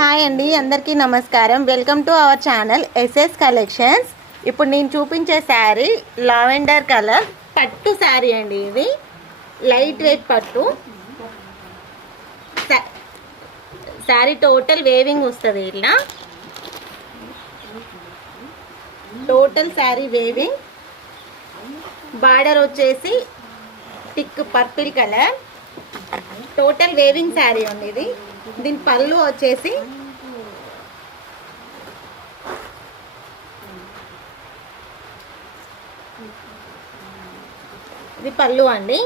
Hi అండి, అందరికీ నమస్కారం. Welcome to our channel SS collections. ఇప్పుడు నేను చూపించే శారీ లావెండర్ కలర్ పట్టు శారీ అండి. ఇది లైట్ వెయిట్ పట్టు శారీ. టోటల్ వేవింగ్ వస్తుంది. ఇలా టోటల్ శారీ వేవింగ్. బార్డర్ వచ్చేసి thick purple colour. Total weaving sari అండి ఇది. దీని పళ్ళు వచ్చేసి ఇది పళ్ళు అండి.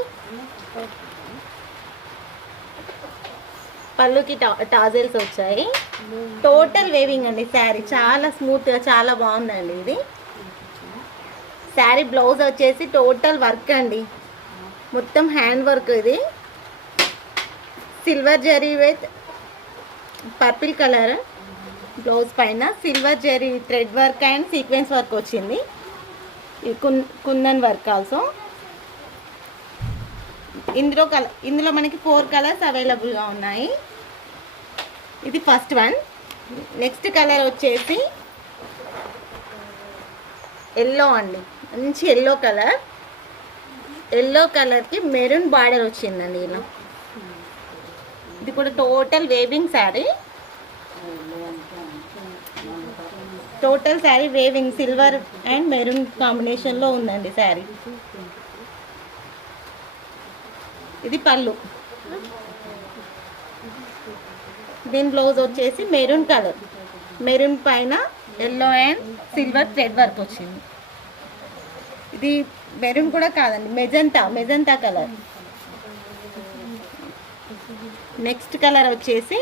పళ్ళుకి టాజల్స్ వచ్చాయి. టోటల్ వేవింగ్ అండి శారీ. చాలా స్మూత్గా చాలా బాగుందండి ఇది శారీ. బ్లౌజ్ వచ్చేసి టోటల్ వర్క్ అండి, మొత్తం హ్యాండ్ వర్క్. ఇది silver zari with purple colour. Blouse పైన silver zari thread work and sequence work వచ్చింది. Kundan work also. ఇందులో మనకి 4 కలర్స్ అవైలబుల్గా ఉన్నాయి. ఇది ఫస్ట్ వన్. నెక్స్ట్ కలర్ వచ్చేసి ఎల్లో అండి, మంచి ఎల్లో కలర్. ఎల్లో కలర్కి మెరూన్ బార్డర్ వచ్చిందండి ఇలా. ఇది కూడా total weaving sari. Total sari weaving, silver and maroon కాంబినేషన్లో ఉందండి శారీ. ఇది పళ్ళు. దీని బ్లౌజ్ వచ్చేసి మెరూన్ కలర్. మెరూన్ పైన yellow and silver thread work వచ్చింది. ఇది మెరూన్ కూడా కాదండి, మెజంతా కలర్. నెక్స్ట్ కలర్ వచ్చేసి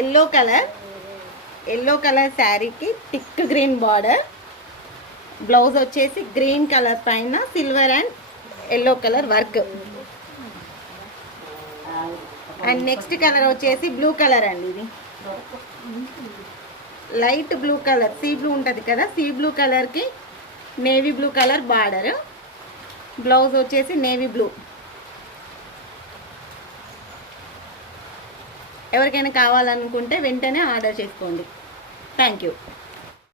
ఎల్లో కలర్. ఎల్లో కలర్ శారీకి థిక్ గ్రీన్ బార్డర్. బ్లౌజ్ వచ్చేసి గ్రీన్ కలర్ పైన silver and yellow colour work. And next colour వచ్చేసి బ్లూ కలర్ అండి. ఇది light blue colour, sea blue ఉంటుంది కదా, సీ బ్లూ కలర్కి navy blue colour border. Blouse వచ్చేసి నేవీ బ్లూ. ఎవరికైనా కావాలనుకుంటే వెంటనే ఆర్డర్ చేసుకోండి. Thank you.